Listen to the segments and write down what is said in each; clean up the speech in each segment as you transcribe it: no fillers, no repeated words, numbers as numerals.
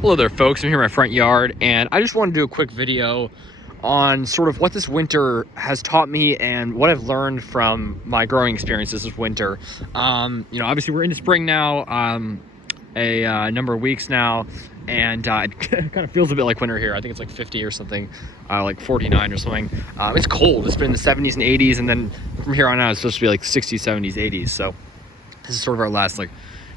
Hello there, folks. I'm here in my front yard, and I just want to do a quick video on sort of what this winter has taught me and what I've learned from my growing experiences this winter. Obviously we're into spring now, a number of weeks now, and it kind of feels a bit like winter here. I think it's like 50 or something, like 49 or something. It's cold. It's been in the 70s and 80s, and then from here on out it's supposed to be like 60s, 70s, 80s. So this is sort of our last like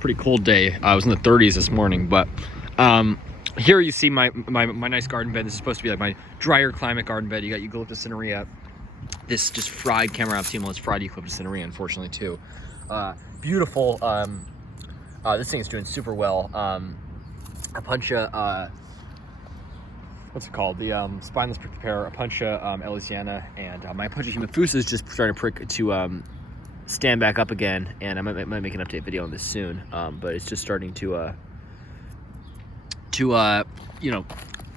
pretty cold day. I was in the 30s this morning, but here you see my nice garden bed. This is supposed to be like my drier climate garden bed. You got eucalyptus cinerea. This just fried Camerop fried eucalyptus cinerea, unfortunately, too. Beautiful. This thing is doing super well. Apuntia, what's it called? The spineless prickly pear, Apuntia elysiana, and my Apuntia humifusa is just starting to stand back up again, and I might make an update video on this soon. But it's just starting to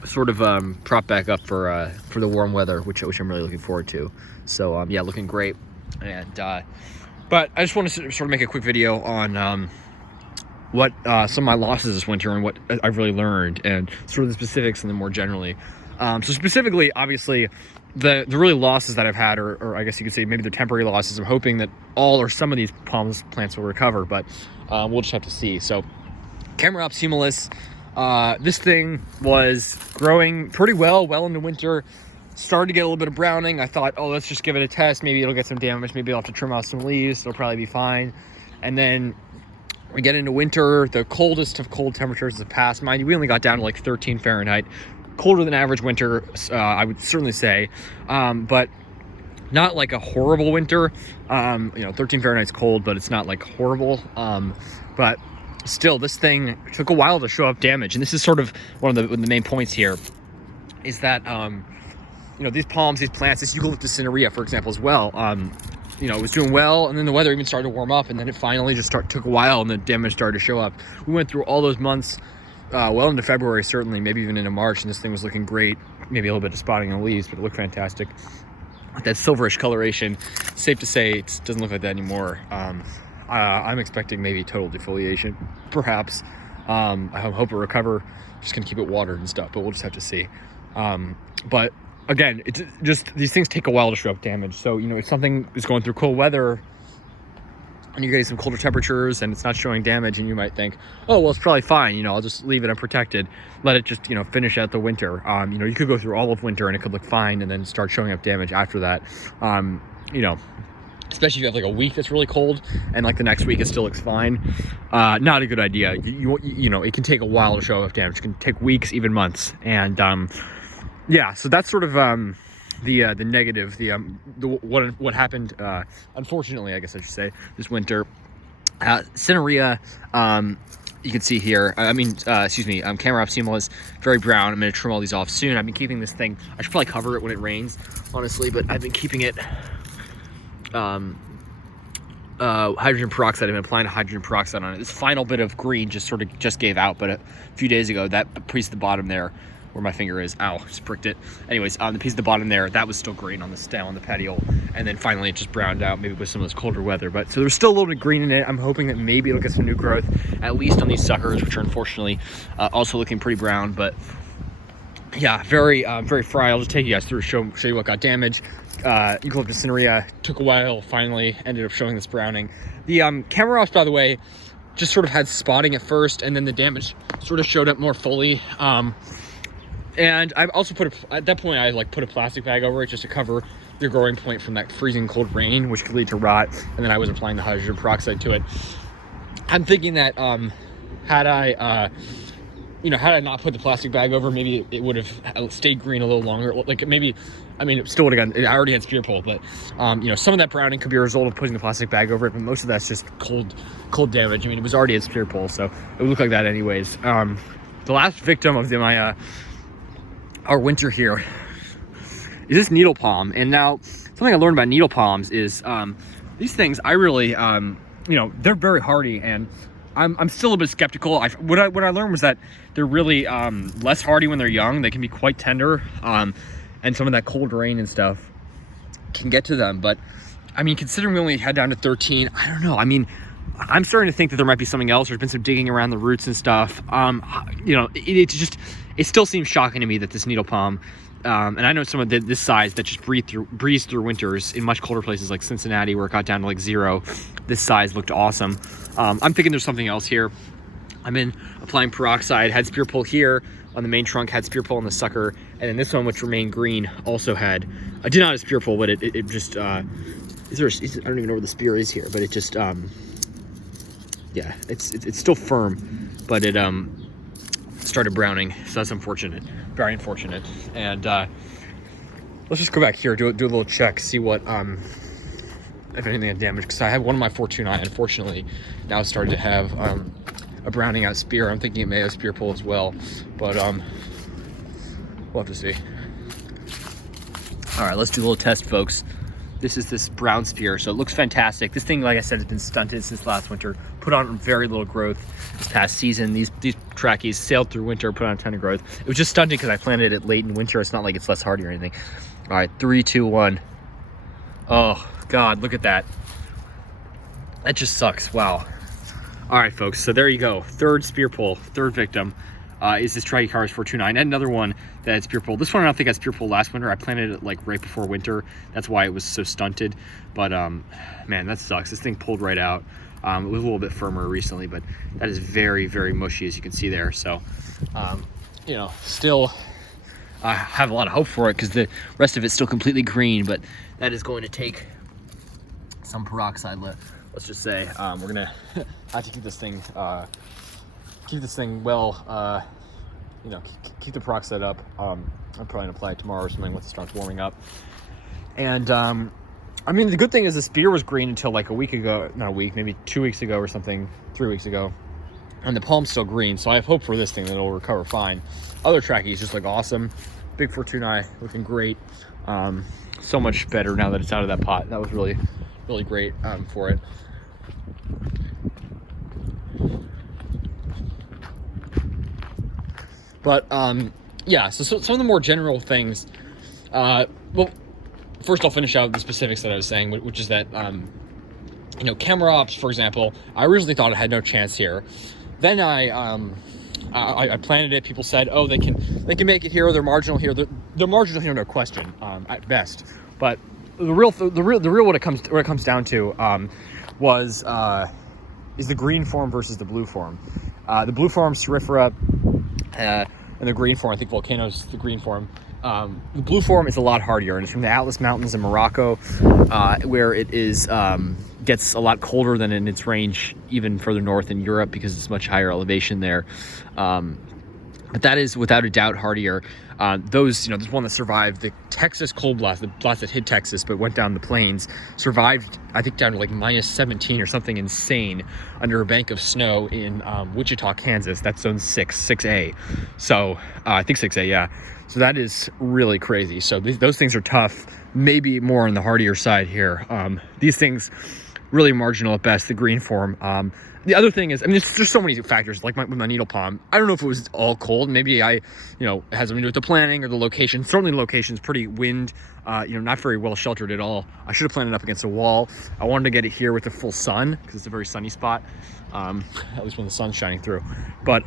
sort of prop back up for the warm weather, which I'm really looking forward to. So yeah, looking great. And but I just want to sort of make a quick video on what some of my losses this winter and what I've really learned, and sort of the specifics, and then more generally. So specifically, obviously, the really losses that I've had, or I guess you could say maybe they're temporary losses. I'm hoping that all or some of these palms plants will recover, but we'll just have to see. So Camerop humilis. This thing was growing pretty well into winter. Started to get a little bit of browning. I thought, oh, let's just give it a test. Maybe it'll get some damage. Maybe I'll have to trim off some leaves. It'll probably be fine. And then we get into winter. The coldest of cold temperatures have passed. Mind you, we only got down to like 13 Fahrenheit. Colder than average winter, I would certainly say. But not like a horrible winter. 13 Fahrenheit's cold, but it's not like horrible. But still, this thing took a while to show up damage, and this is sort of one of the main points here, is that these palms, these plants, this eucalyptus cinerea, for example, as well, it was doing well, and then the weather even started to warm up, and then it finally just took a while, and the damage started to show up. We went through all those months, well into February, certainly, maybe even into March, and this thing was looking great. Maybe a little bit of spotting in the leaves, but it looked fantastic. That silverish coloration, safe to say, it doesn't look like that anymore. I'm expecting maybe total defoliation, perhaps. I hope it recover. Just gonna keep it watered and stuff, but we'll just have to see. But again, it's just, these things take a while to show up damage. So if something is going through cold weather and you're getting some colder temperatures and it's not showing damage, and you might think, oh well, it's probably fine. I'll just leave it unprotected, let it just finish out the winter. You could go through all of winter and it could look fine, and then start showing up damage after that. Especially if you have like a week that's really cold and like the next week it still looks fine. Not a good idea. It can take a while to show up damage. It can take weeks, even months. And yeah, so that's sort of the negative, what happened, unfortunately, I guess I should say, this winter. Cinerea, you can see here, Camerop humilis, very brown. I'm going to trim all these off soon. I've been keeping this thing, I should probably cover it when it rains, honestly, but I've been keeping it hydrogen peroxide. I've been applying hydrogen peroxide on it. This final bit of green just gave out, but a few days ago, that piece at the bottom there, where my finger is, ow, just pricked it. Anyways, the piece at the bottom there, that was still green on the stem, on the petiole, and then finally it just browned out, maybe with some of this colder weather. But so there's still a little bit of green in it. I'm hoping that maybe it'll get some new growth, at least on these suckers, which are unfortunately also looking pretty brown. But yeah, very fried. I'll just take you guys through, show you what got damaged. Eucalyptus cinerea took a while, finally ended up showing this browning. The Camerops, by the way, just sort of had spotting at first, and then the damage sort of showed up more fully. And I also at that point I put a plastic bag over it just to cover the growing point from that freezing cold rain, which could lead to rot. And then I was applying the hydrogen peroxide to it. I'm thinking that had I not put the plastic bag over, maybe it would have stayed green a little longer. Like maybe, it still would have gotten, I already had spear pole, but some of that browning could be a result of putting the plastic bag over it, but most of that's just cold damage. It was already at spear pole, so it would look like that anyways. The last victim of our winter here is this needle palm. And now something I learned about needle palms is these things, I really, they're very hardy, and I'm still a bit skeptical. What I learned was that they're really less hardy when they're young. They can be quite tender, and some of that cold rain and stuff can get to them. But considering we only had down to 13, I don't know. I'm starting to think that there might be something else. There's been some digging around the roots and stuff. You know, it still seems shocking to me that this needle palm, and I know some of this size that just breezed through winters in much colder places like Cincinnati, where it got down to like 0. This size looked awesome. I'm thinking there's something else here. I'm in applying peroxide, had spear pull here on the main trunk, had spear pull on the sucker, and then this one, which remained green, also had, I did not have spear pull, but it just, I don't even know where the spear is here, but it just, yeah, it's still firm, but it started browning, so that's unfortunate, very unfortunate. And let's just go back here, do a little check, see what, if anything had damaged, because I have one of my 429, unfortunately, now started to have a browning out spear. I'm thinking it may have spear pull as well, but we'll have to see. All right, let's do a little test, folks. This is this brown spear, so it looks fantastic. This thing, like I said, has been stunted since last winter. Put on very little growth this past season. These trackies sailed through winter, put on a ton of growth. It was just stunted because I planted it late in winter. It's not like it's less hardy or anything. All right, 3, 2, 1. Oh God, look at that. That just sucks. Wow. All right, folks, so there you go. Third spear pull, third victim is this Trachycaris 429. And another one that had spear pull. This one I don't think had spear pull last winter. I planted it like right before winter. That's why it was so stunted. But man, that sucks. This thing pulled right out. It was a little bit firmer recently, but that is very, very mushy, as you can see there. So, you know, still I have a lot of hope for it because the rest of it's still completely green, but that is going to take some peroxide. Let's just say we're gonna have to keep this thing well, you know, keep the peroxide up. I'm probably gonna apply it tomorrow or something once it starts warming up. And I mean, the good thing is the spear was green until like a week ago, not a week, maybe 2 weeks ago or something, 3 weeks ago, and the palm's still green. So I have hope for this thing that it'll recover fine. Other trackies just look awesome. Big 429 looking great. So much better now that it's out of that pot. That was really great for it. But yeah, so some of the more general things, well, first I'll finish out the specifics that I was saying, which is that you know, camera ops, for example, I originally thought it had no chance here. Then I planted it. People said, oh, they can make it here, or they're marginal here. They're marginal here, no question, at best. But the real what it comes down to is the green form versus the blue form. The blue form, Cerifera, and the green form, I think Volcano's the green form. The blue form is a lot hardier, and it's from the Atlas Mountains in Morocco, where it is gets a lot colder than in its range even further north in Europe because it's much higher elevation there. But that is without a doubt hardier. Those, you know, this one that survived the Texas cold blast, the blast that hit Texas but went down the plains, survived, I think, down to like -17 or something insane under a bank of snow in Wichita, Kansas. That's zone 6A. So I think 6A, yeah. So that is really crazy. So those things are tough, maybe more on the hardier side here. These things really marginal at best, the green form. The other thing is, I mean, there's so many factors, like with my needle palm. I don't know if it was all cold. Maybe it has something to do with the planting or the location. Certainly the location's pretty not very well sheltered at all. I should have planted up against a wall. I wanted to get it here with the full sun because it's a very sunny spot, at least when the sun's shining through. But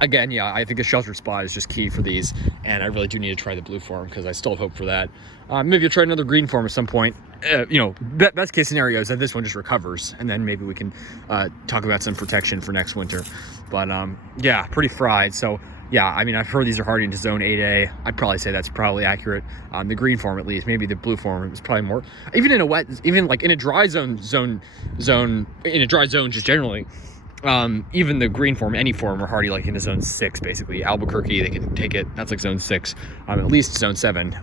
again, yeah, I think a sheltered spot is just key for these, and I really do need to try the blue form because I still have hope for that. Maybe I'll try another green form at some point. Best case scenario is that this one just recovers, and then maybe we can talk about some protection for next winter. But yeah, pretty fried. So yeah, I mean, I've heard these are hardy into zone 8A. I'd probably say that's probably accurate. The green form, at least. Maybe the blue form is probably more. Even in a wet, even like in a dry zone, in a dry zone just generally. Even the green form, any form, are hardy like into zone 6, basically. Albuquerque, they can take it. That's like zone 6, at least zone 7.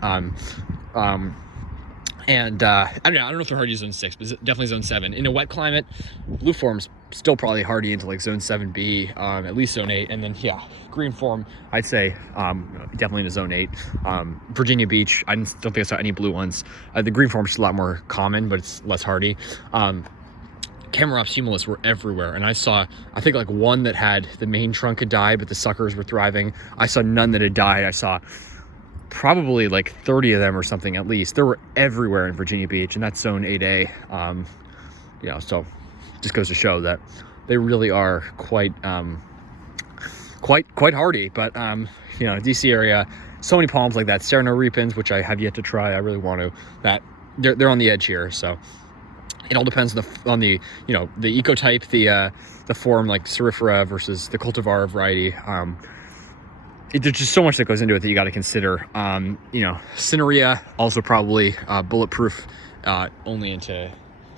And I don't know if they're hardy zone 6, but definitely zone 7. In a wet climate, blue form's still probably hardy into like zone 7B, at least zone 8. And then, yeah, green form, I'd say definitely into zone 8. Virginia Beach, I don't think I saw any blue ones. The green form's just a lot more common, but it's less hardy. Camerops humilis were everywhere, and I think like one that had the main trunk had died, but the suckers were thriving. I saw none that had died. I saw probably like 30 of them or something at least. They were everywhere in Virginia Beach, and that's zone 8A. So just goes to show that they really are quite hardy. But you know, DC area, so many palms like that. Sereno which I have yet to try. I really want to. That they're on the edge here. So it all depends on the you know, the ecotype, the form, like Cerifera versus the cultivar variety. There's just so much that goes into it that you got to consider. You know, Cinerea also probably bulletproof, only into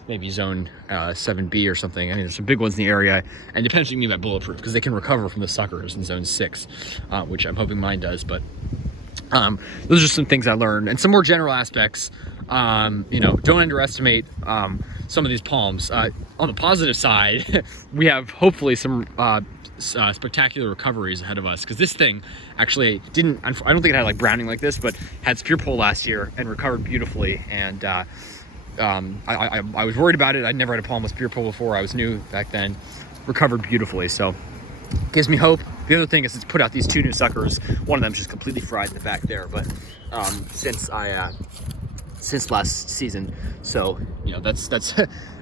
maybe zone 7B or something. I mean, there's some big ones in the area, and depends what you mean by bulletproof, because they can recover from the suckers in zone 6, which I'm hoping mine does. But those are some things I learned, and some more general aspects. You know, don't underestimate some of these palms. On the positive side, we have hopefully some spectacular recoveries ahead of us, because this thing actually didn't, I don't think it had like browning like this, but had spear pole last year and recovered beautifully. And I was worried about it. I'd never had a palm with spear pole before. I was new back then. Recovered beautifully, so gives me hope. The other thing is it's put out these 2 new suckers. One of them's just completely fried in the back there, but since last season, so you know, that's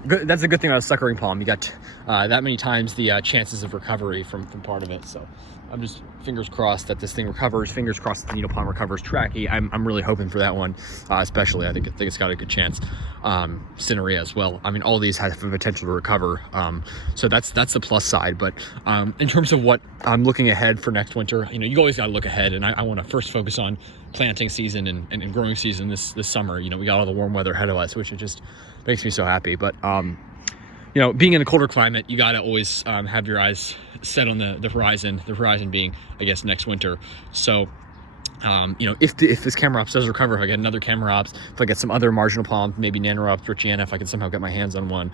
good. That's a good thing about a suckering palm. You got that many times the chances of recovery from part of it. So I'm just fingers crossed that this thing recovers. Fingers crossed that the needle palm recovers. Tracky, I'm really hoping for that one, especially. I think it's got a good chance. Cinerea as well. I mean, all these have the potential to recover. So that's the plus side. But in terms of what I'm looking ahead for next winter, you know, you always got to look ahead, and I want to first focus on planting season and growing season this summer. You know, we got all the warm weather ahead of us, which it just makes me so happy. But you know, being in a colder climate, you got to always have your eyes set on the horizon being, I guess, next winter. So you know, if this Camerops does recover, if I get another Camerops, if I get some other marginal palms, maybe Nanorops, Richiana, if I can somehow get my hands on one,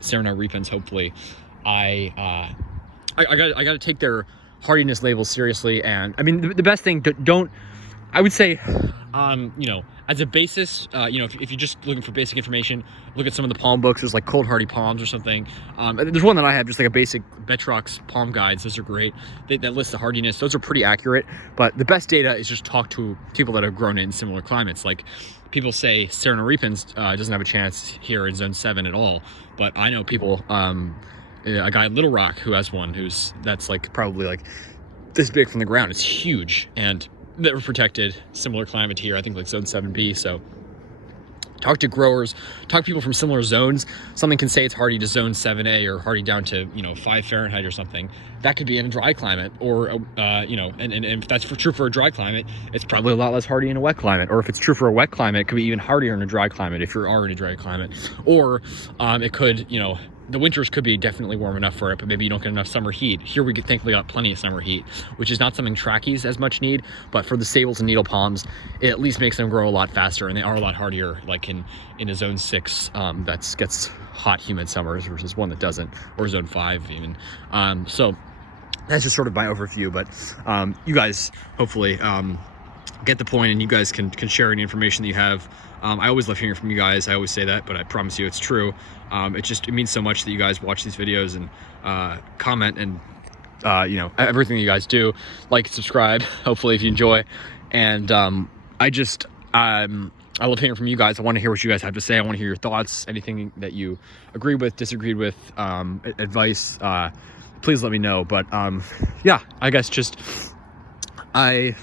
Sereno repens, hopefully, I got to take their hardiness labels seriously. And I mean, the best thing, don't, I would say, you know, as a basis, you know, if you're just looking for basic information, look at some of the palm books. There's like Cold Hardy Palms or something. There's one that I have, just like a basic Betrox palm guides. Those are great. That list the hardiness. Those are pretty accurate. But the best data is just talk to people that have grown it in similar climates. Like people say Sereno repens doesn't have a chance here in zone 7 at all. But I know people, a guy at Little Rock who has one that's like probably like this big from the ground. It's huge, and that were protected, similar climate here, I think like zone 7B. So talk to growers, talk to people from similar zones. Something can say it's hardy to zone 7A or hardy down to, you know, 5 Fahrenheit or something. That could be in a dry climate, or you know, and if that's true for a dry climate, it's probably a lot less hardy in a wet climate. Or if it's true for a wet climate, it could be even hardier in a dry climate if you're already dry climate. Or it could, you know, the winters could be definitely warm enough for it, but maybe you don't get enough summer heat. Here we thankfully got plenty of summer heat, which is not something trackies as much need, but for the sables and needle palms, it at least makes them grow a lot faster, and they are a lot hardier, like in a zone 6 that gets hot, humid summers versus one that doesn't, or zone 5 even. So that's just sort of my overview, but you guys hopefully get the point, and you guys can share any information that you have. I always love hearing from you guys. I always say that, but I promise you it's true. It means so much that you guys watch these videos and comment, and you know, everything you guys do, like, subscribe, hopefully, if you enjoy. And I love hearing from you guys. I want to hear what you guys have to say. I want to hear your thoughts, anything that you agreed with, disagreed with, advice, please let me know. But yeah, I guess just I'll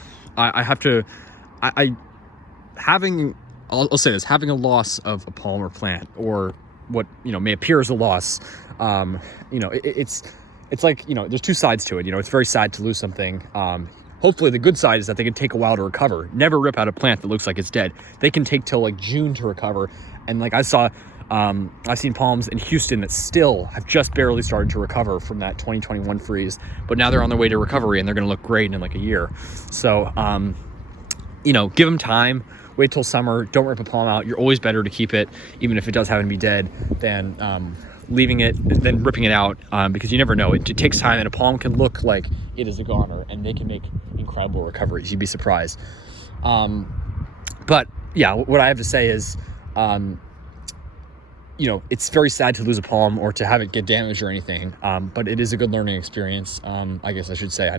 say this: having a loss of a palm or plant, or what, you know, may appear as a loss, you know, it's like, you know, there's 2 sides to it. You know, it's very sad to lose something. Hopefully the good side is that they can take a while to recover. Never rip out a plant that looks like it's dead. They can take till like June to recover. And like I've seen palms in Houston that still have just barely started to recover from that 2021 freeze, but now they're on their way to recovery, and they're going to look great in like a year. So, you know, give them time. Wait till summer. Don't rip a palm out. You're always better to keep it, even if it does happen to be dead, than leaving it, then ripping it out, because you never know. It takes time, and a palm can look like it is a goner, and they can make incredible recoveries. You'd be surprised. But yeah, what I have to say is, it's very sad to lose a palm or to have it get damaged or anything. But it is a good learning experience. I guess I should say,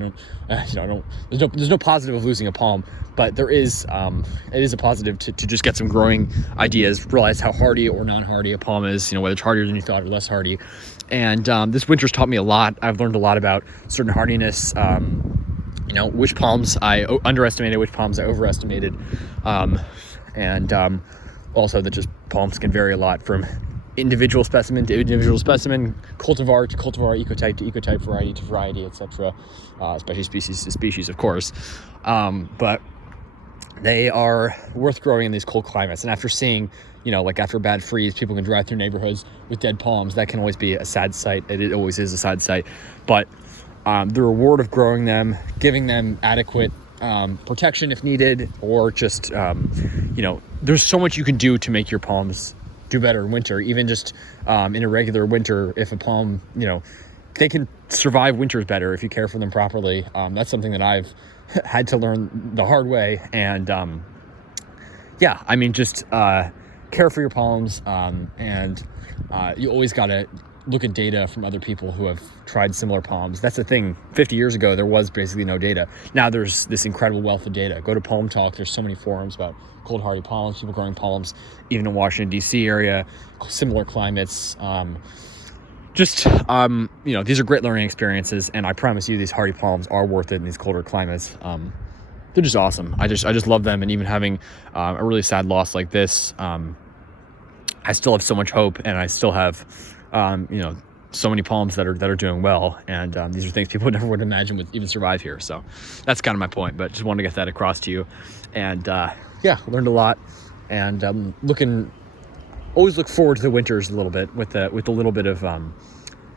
there's no positive of losing a palm, but it is a positive to just get some growing ideas, realize how hardy or non-hardy a palm is, whether it's hardier than you thought or less hardy. And this winter's taught me a lot. I've learned a lot about certain hardiness, which palms I underestimated, which palms I overestimated. Also that just palms can vary a lot from individual specimen to individual specimen, cultivar to cultivar, ecotype to ecotype, variety to variety, etc. Especially species to species, of course. But they are worth growing in these cold climates. And after seeing, like after a bad freeze, people can drive through neighborhoods with dead palms. That can always be a sad sight. It always is a sad sight. But the reward of growing them, giving them adequate protection if needed, or just, there's so much you can do to make your palms do better in winter. Even just in a regular winter, if a palm, they can survive winters better if you care for them properly. That's something that I've had to learn the hard way. And just care for your palms, and you always got to look at data from other people who have tried similar palms. That's the thing. 50 years ago, there was basically no data. Now there's this incredible wealth of data. Go to Palm Talk. There's so many forums about cold hardy palms, people growing palms, even in Washington, D.C. area, similar climates. These are great learning experiences, and I promise you these hardy palms are worth it in these colder climates. They're just awesome. I just love them. And even having a really sad loss like this, I still have so much hope, and I still have so many palms that are doing well. And these are things people never would imagine would even survive here. So that's kind of my point, but just wanted to get that across to you. And learned a lot, and always look forward to the winters a little bit with a little bit of a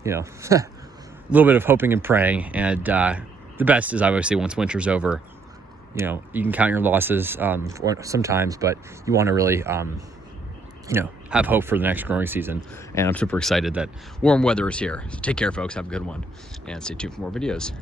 little bit of hoping and praying. And the best is obviously once winter's over, you can count your losses sometimes, but you want to really have hope for the next growing season. And I'm super excited that warm weather is here. So take care, folks. Have a good one, and stay tuned for more videos.